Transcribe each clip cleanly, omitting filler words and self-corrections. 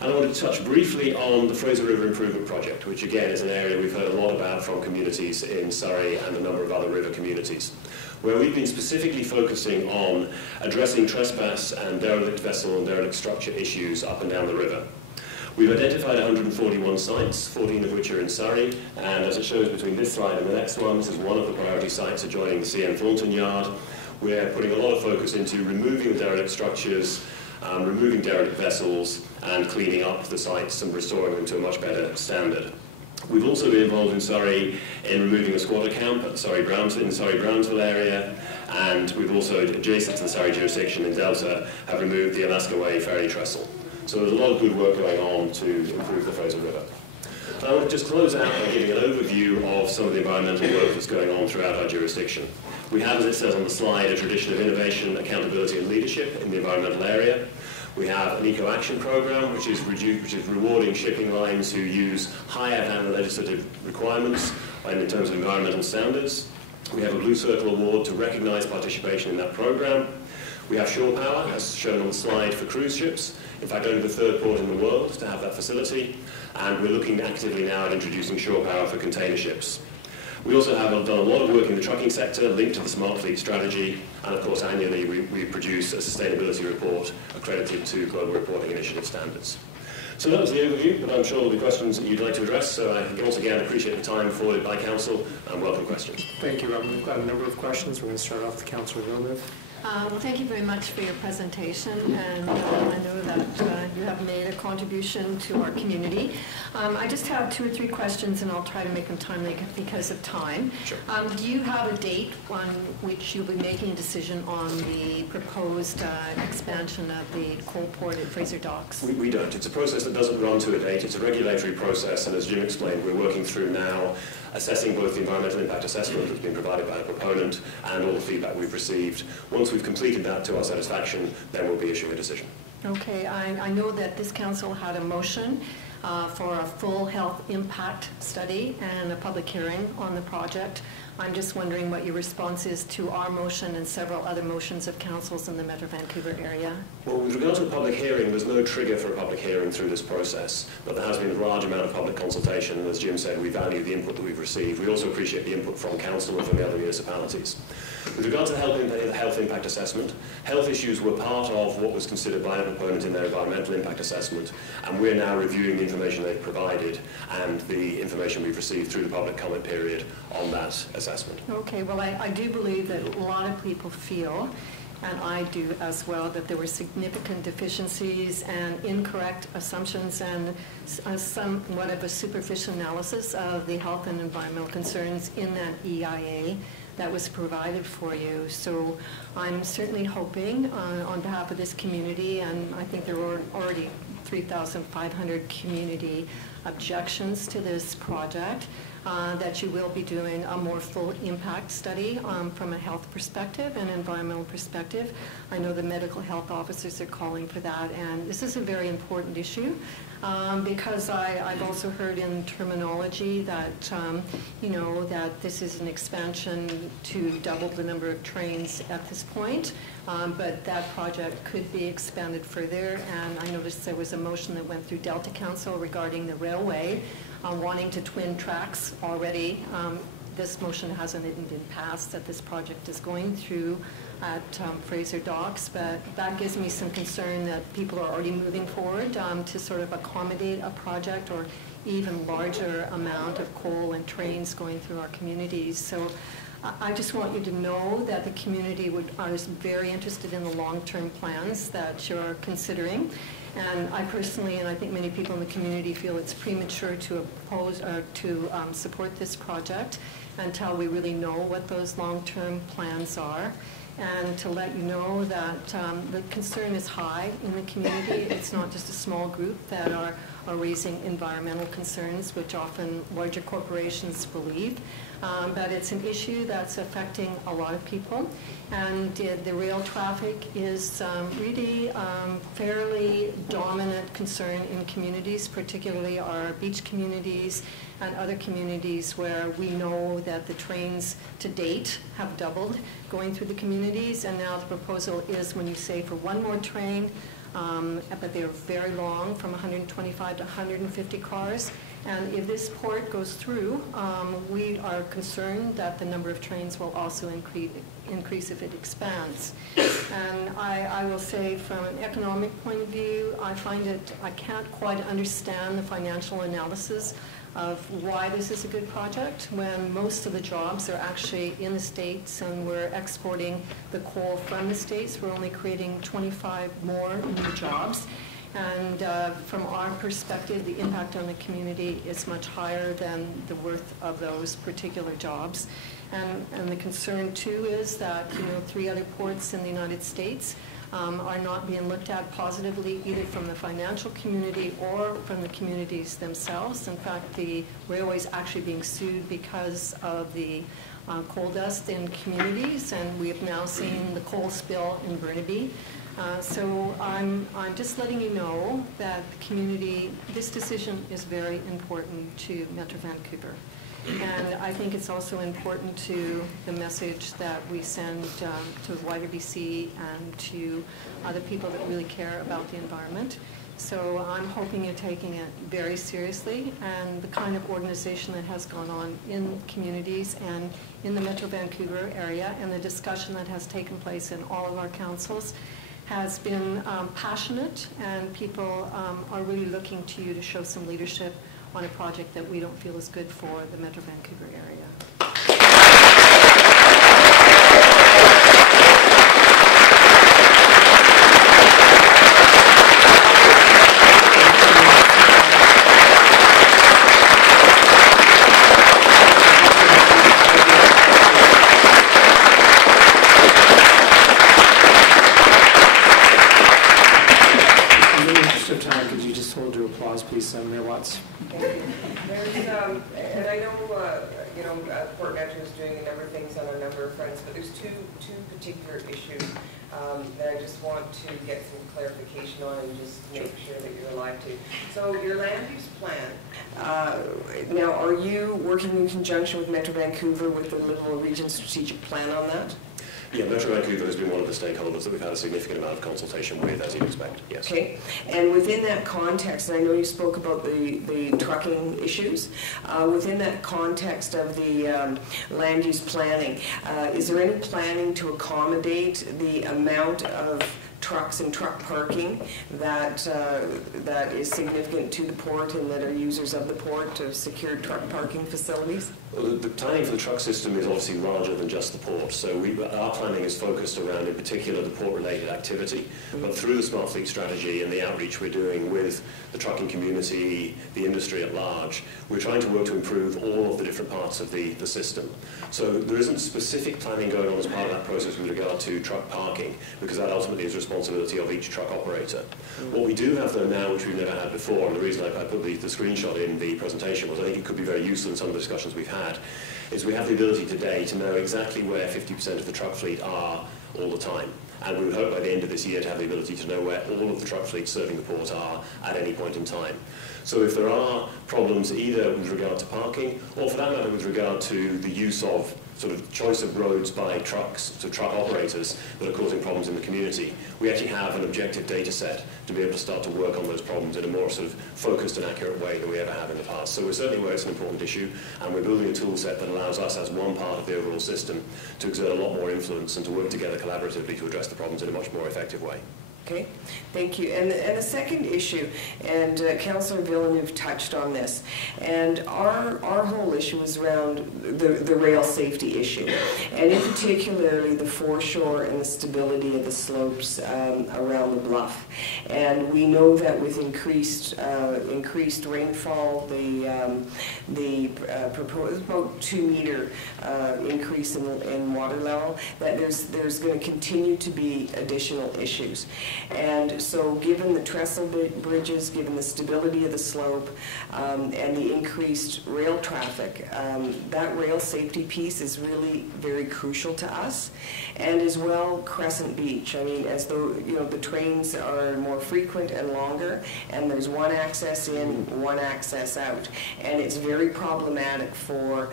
And I want to touch briefly on the Fraser River Improvement Project, which again is an area we've heard a lot about from communities in Surrey and a number of other river communities, where we've been specifically focusing on addressing trespass and derelict vessel and derelict structure issues up and down the river. We've identified 141 sites, 14 of which are in Surrey, and as it shows between this slide and the next one, this is one of the priority sites adjoining the CN Thornton Yard. We're putting a lot of focus into removing the derelict structures, removing derelict vessels, and cleaning up the sites and restoring them to a much better standard. We've also been involved in Surrey in removing a squatter camp at in the Surrey-Brownsville area, and we've also, adjacent to the Surrey jurisdiction in Delta, have removed the Alaska Way ferry trestle. So there's a lot of good work going on to improve the Fraser River. I want to just close out by giving an overview of some of the environmental work that's going on throughout our jurisdiction. We have, as it says on the slide, a tradition of innovation, accountability and leadership in the environmental area. We have an eco-action program, which is rewarding shipping lines who use higher than legislative requirements and in terms of environmental standards. We have a Blue Circle Award to recognise participation in that program. We have shore power, as shown on the slide, for cruise ships. In fact, only the third port in the world to have that facility. And we're looking actively now at introducing shore power for container ships. We also have done a lot of work in the trucking sector linked to the Smart Fleet strategy, and of course annually we produce a sustainability report accredited to Global Reporting Initiative standards. So that was the overview, but I'm sure there'll be questions that you'd like to address, so I once again appreciate the time afforded by Council and welcome questions. Thank you, Robin. We've got a number of questions. We're going to start off with Councillor Villeneuve. Well, thank you very much for your presentation, and I know that you have made a contribution to our community. I just have 2 or 3 questions, and I'll try to make them timely because of time. Sure. Do you have a date on which you'll be making a decision on the proposed expansion of the coal port at Fraser Docks? We don't. It's a process that doesn't run to a date. It's a regulatory process, and as Jim explained, we're working through now assessing both the environmental impact assessment that's been provided by the proponent and all the feedback we've received. Once we've completed that to our satisfaction, then we'll be issuing a decision. Okay, I know that this council had a motion for a full health impact study and a public hearing on the project. I'm just wondering what your response is to our motion and several other motions of councils in the Metro Vancouver area. Well, with regard to the public hearing, there's no trigger for a public hearing through this process, but there has been a large amount of public consultation, and as Jim said, we value the input that we've received. We also appreciate the input from council and from the other municipalities. With regard to the health impact assessment, health issues were part of what was considered by a proponent in their environmental impact assessment, and we're now reviewing the information they've provided and the information we've received through the public comment period on that assessment. Okay, well, I do believe that a lot of people feel, and I do as well, that there were significant deficiencies and incorrect assumptions and somewhat of a superficial analysis of the health and environmental concerns in that EIA that was provided for you. So I'm certainly hoping on behalf of this community, and I think there were already 3,500 community objections to this project, that you will be doing a more full impact study from a health perspective and environmental perspective. I know the medical health officers are calling for that, and this is a very important issue because I've also heard in terminology that, you know, that this is an expansion to double the number of trains at this point, but that project could be expanded further, and I noticed there was a motion that went through Delta Council regarding the railway, wanting to twin tracks already. This motion hasn't even been passed that this project is going through at Fraser Docks, but that gives me some concern that people are already moving forward to sort of accommodate a project or even larger amount of coal and trains going through our communities. So I just want you to know that the community is very interested in the long-term plans that you're considering. And I personally, and I think many people in the community, feel it's premature to oppose or to support this project until we really know what those long-term plans are. And to let you know that the concern is high in the community. It's not just a small group that are raising environmental concerns, which often larger corporations believe. But it's an issue that's affecting a lot of people. And the rail traffic is really fairly dominant concern in communities, particularly our beach communities and other communities where we know that the trains to date have doubled going through the communities. And now the proposal is, when you say for one more train, but they're very long, from 125 to 150 cars. And if this port goes through, we are concerned that the number of trains will also increase if it expands. And I will say, from an economic point of view, I can't quite understand the financial analysis of why this is a good project when most of the jobs are actually in the States and we're exporting the coal from the States. We're only creating 25 more new jobs. And from our perspective, the impact on the community is much higher than the worth of those particular jobs. And the concern, too, is that 3 other ports in the United States are not being looked at positively, either from the financial community or from the communities themselves. In fact, the railway is actually being sued because of the coal dust in communities, and we have now seen the coal spill in Burnaby. So I'm just letting you know that the community, this decision is very important to Metro Vancouver. And I think it's also important to the message that we send to wider BC and to other people that really care about the environment. So I'm hoping you're taking it very seriously, and the kind of organization that has gone on in communities and in the Metro Vancouver area, and the discussion that has taken place in all of our councils has been passionate, and people are really looking to you to show some leadership on a project that we don't feel is good for the Metro Vancouver area. Please, Mayor Watts. There's, and I know, Port Metro is doing a number of things on a number of fronts, but there's two particular issues that I just want to get some clarification on and just make sure that you're alive to. So your land use plan, now are you working in conjunction with Metro Vancouver with the Little Region Strategic Plan on that? Yeah, Metro Vancouver has been one of the stakeholders that we've had a significant amount of consultation with, as you'd expect, yes. Okay, and within that context, and I know you spoke about the trucking issues, within that context of the land use planning, is there any planning to accommodate the amount of trucks and truck parking that is significant to the port and that are users of the port to secure truck parking facilities? Well, the planning for the truck system is obviously larger than just the port. So our planning is focused around, in particular, the port-related activity. But through the Smart Fleet strategy and the outreach we're doing with the trucking community, the industry at large, we're trying to work to improve all of the different parts of the system. So there isn't specific planning going on as part of that process with regard to truck parking, because that ultimately is responsibility of each truck operator. What we do have, though, now, which we've never had before, and the reason I put the screenshot in the presentation was I think it could be very useful in some of the discussions we've had, is we have the ability today to know exactly where 50% of the truck fleet are all the time. And we would hope by the end of this year to have the ability to know where all of the truck fleets serving the port are at any point in time. So if there are problems either with regard to parking, or for that matter with regard to the use of sort of choice of roads by trucks, so truck operators that are causing problems in the community, we actually have an objective data set to be able to start to work on those problems in a more sort of focused and accurate way than we ever have in the past. So we're certainly aware it's an important issue, and we're building a tool set that allows us as one part of the overall system to exert a lot more influence and to work together collaboratively to address the problems in a much more effective way. Okay, thank you. And the second issue, and Councillor Villeneuve touched on this, and our whole issue is around the rail safety issue, and in particularly the foreshore and the stability of the slopes around the bluff. And we know that with increased rainfall, the proposed about 2 meter increase in water level, that there's going to continue to be additional issues. And so given the trestle bridges, given the stability of the slope, and the increased rail traffic, that rail safety piece is really very crucial to us. And as well, Crescent Beach. I mean, as the trains are more frequent and longer, and there's one access in, one access out. And it's very problematic for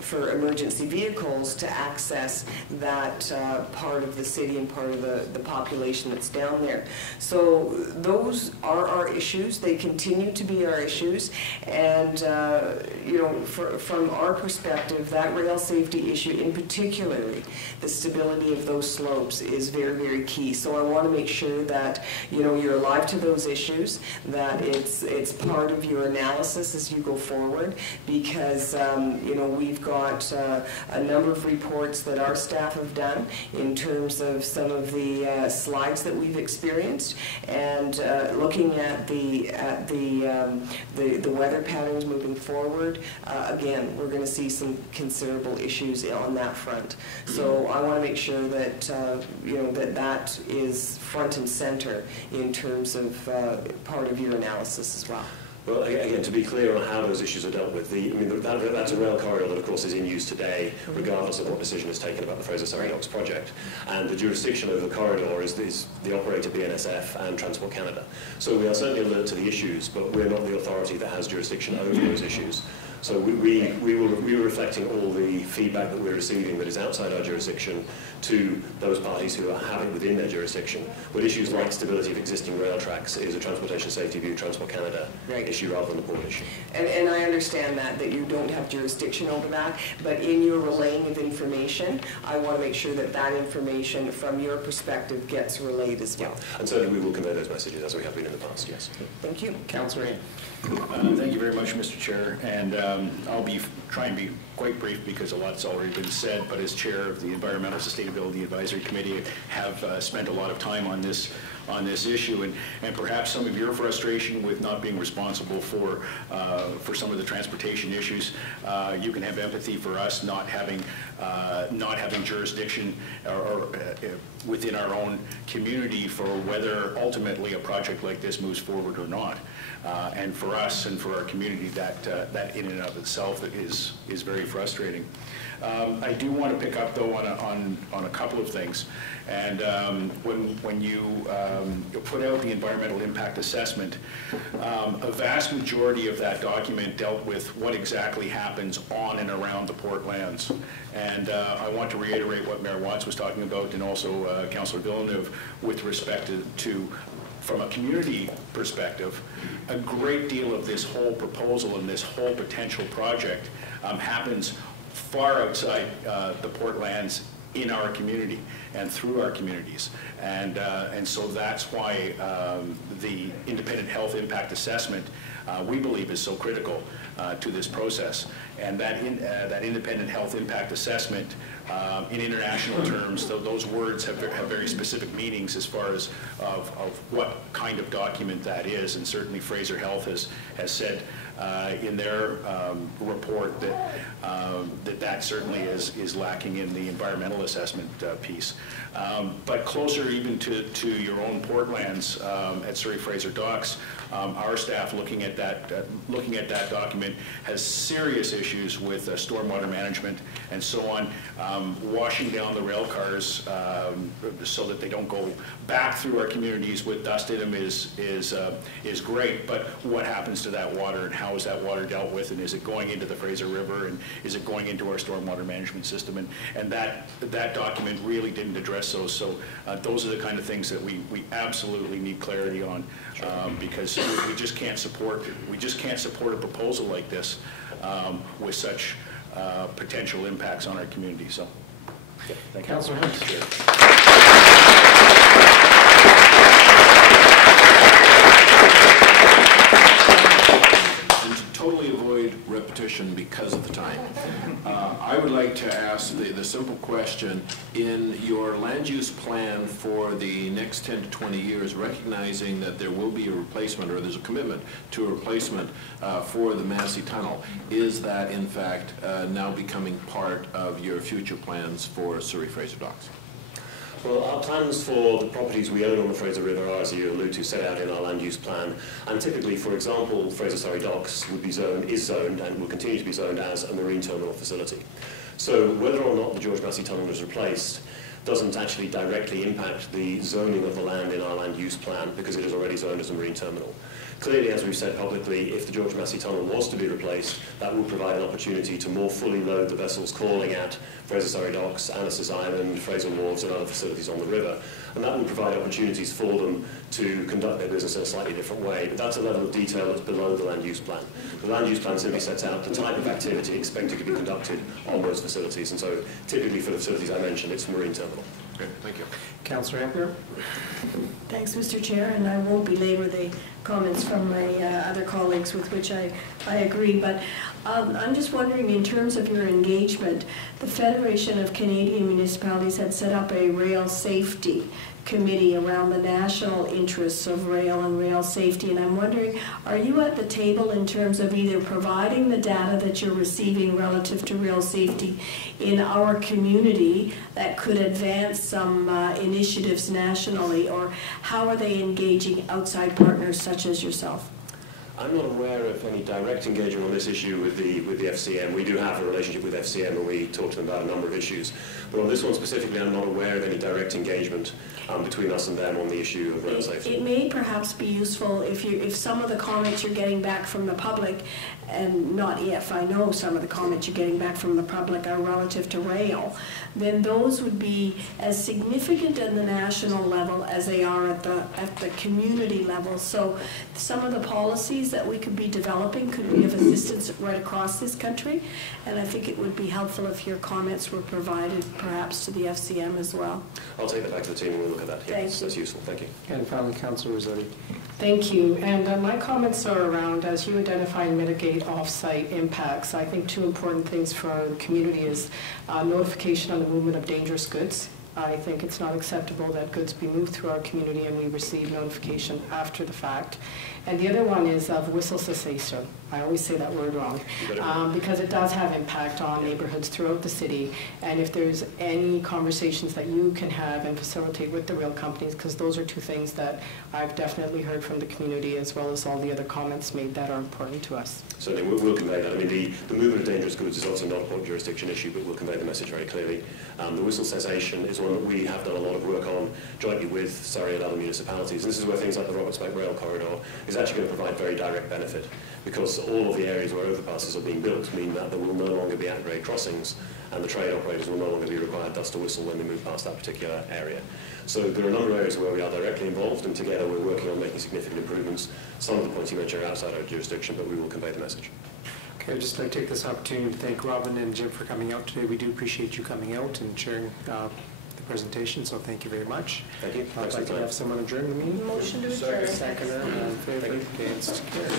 for emergency vehicles to access that part of the city and part of the population that's down there. So those are our issues. They continue to be our issues. And, you know, from our perspective, that rail safety issue, in particularly the stability of those slopes, is very, very key. So I want to make sure that, you know, you're alive to those issues, that it's part of your analysis as you go forward, because, you know, we've got a number of reports that our staff have done in terms of some of the slides that we've experienced, and looking at the weather patterns moving forward. Again, we're going to see some considerable issues on that front. So I want to make sure that you know, that is front and center in terms of part of your analysis as well. Well, again, to be clear on how those issues are dealt with, that's a rail corridor that, of course, is in use today, regardless of what decision is taken about the Fraser Surrey Docks project. And the jurisdiction over the corridor is the operator, BNSF, and Transport Canada. So we are certainly alert to the issues, but we're not the authority that has jurisdiction over those issues. So we're reflecting all the feedback that we're receiving that is outside our jurisdiction to those parties who have it within their jurisdiction. But issues like stability of existing rail tracks is a Transportation Safety View, Transport Canada issue rather than a port issue. And I understand that you don't have jurisdiction over that, but in your relaying of information, I want to make sure that that information from your perspective gets relayed as well. Yeah. And certainly we will convey those messages as we have been in the past, yes. Thank you. Councillor Hain. Thank you very much, Mr. Chair, and I'll try and be quite brief because a lot's already been said, but as Chair of the Environmental Sustainability Advisory Committee, have spent a lot of time on this issue, and perhaps some of your frustration with not being responsible for some of the transportation issues. You can have empathy for us not having jurisdiction or within our own community for whether ultimately a project like this moves forward or not. And for us and for our community, that in and of itself is very frustrating. I do want to pick up though on a couple of things. And when you put out the environmental impact assessment, a vast majority of that document dealt with what exactly happens on and around the port lands. And I want to reiterate what Mayor Watts was talking about, and also Councillor Villeneuve, with respect to from a community perspective, a great deal of this whole proposal and this whole potential project happens far outside the port lands in our community and through our communities. And so that's why the independent health impact assessment we believe is so critical to this process. And that independent health impact assessment, in international terms, those words have very specific meanings as far as of what kind of document that is. And certainly Fraser Health has said in their report that certainly is lacking in the environmental assessment piece. But closer even to your own port lands at Surrey Fraser Docks, our staff looking at that document has serious issues with stormwater management and so on. Washing down the rail cars so that they don't go back through our communities with dust in them is great, but what happens to that water, and how is that water dealt with, and is it going into the Fraser River, and is it going into our stormwater management system? And that document really didn't address those. So those are the kind of things that we absolutely need clarity on, because we just can't support a proposal like this with such potential impacts on our community. So, yeah, thank you. Councillor Hunt. Totally avoid repetition because of the time. I would like to ask the simple question: in your land use plan for the next 10 to 20 years, recognizing that there will be a replacement, or there's a commitment to a replacement for the Massey Tunnel, is that in fact now becoming part of your future plans for Surrey Fraser Docks? Well, our plans for the properties we own on the Fraser River are, as you allude to, set out in our land use plan. And typically, for example, Fraser Surrey Docks is zoned and will continue to be zoned as a marine terminal facility. So whether or not the George Massey Tunnel is replaced, doesn't actually directly impact the zoning of the land in our land use plan because it is already zoned as a marine terminal. Clearly, as we've said publicly, if the George Massey Tunnel was to be replaced, that would provide an opportunity to more fully load the vessels calling at Fraser Surrey Docks, Annacis Island, Fraser Wharves and other facilities on the river. And that would provide opportunities for them to conduct their business in a slightly different way. But that's a level of detail that's below the land use plan. The land use plan simply sets out the type of activity expected to be conducted on those facilities. And so typically for the facilities I mentioned, it's a marine terminal. Okay, thank you. Councillor Hepburn? Thanks, Mr. Chair, and I won't belabor the comments from my other colleagues with which I agree, but I'm just wondering, in terms of your engagement, the Federation of Canadian Municipalities had set up a rail safety committee around the national interests of rail and rail safety, and I'm wondering, are you at the table in terms of either providing the data that you're receiving relative to rail safety in our community that could advance some initiatives nationally, or how are they engaging outside partners such as yourself? I'm not aware of any direct engagement on this issue with the FCM. We do have a relationship with FCM and we talk to them about a number of issues. But on this one specifically, I'm not aware of any direct engagement between us and them on the issue of rail safety. It may perhaps be useful if some of the comments you're getting back from the public, and not if, I know some of the comments you're getting back from the public are relative to rail, then those would be as significant at the national level as they are at the community level. So some of the policies that we could be developing could be of assistance right across this country, and I think it would be helpful if your comments were provided perhaps to the FCM as well. I'll take that back to the team and we'll look at that. Yes, that's useful. Thank you. And finally, Councillor Rossetti. Thank you. And my comments are around, as you identify and mitigate off-site impacts, I think two important things for our community is notification on the movement of dangerous goods. I think it's not acceptable that goods be moved through our community and we receive notification after the fact. And the other one is of whistle cessation. I always say that word wrong, because it does have impact on neighborhoods throughout the city. And if there's any conversations that you can have and facilitate with the rail companies, because those are two things that I've definitely heard from the community, as well as all the other comments made that are important to us. Certainly, we'll convey that. I mean, the movement of dangerous goods is also not a port jurisdiction issue, but we'll convey the message very clearly. The whistle cessation is one that we have done a lot of work on jointly with Surrey and other municipalities. And this is where things like the Roberts Bank Rail Corridor is actually going to provide very direct benefit, because all of the areas where overpasses are being built mean that there will no longer be at-grade crossings, and the train operators will no longer be required thus to whistle when they move past that particular area. So there are a number of areas where we are directly involved, and together we're working on making significant improvements. Some of the points you mentioned are outside our jurisdiction, but we will convey the message. Okay, I'd just like to take this opportunity to thank Robin and Jim for coming out today. We do appreciate you coming out and sharing the presentation, so thank you very much. Thank you. I'd like to have someone adjourn the meeting. Motion to adjourn. Second, all in favor, against, carried.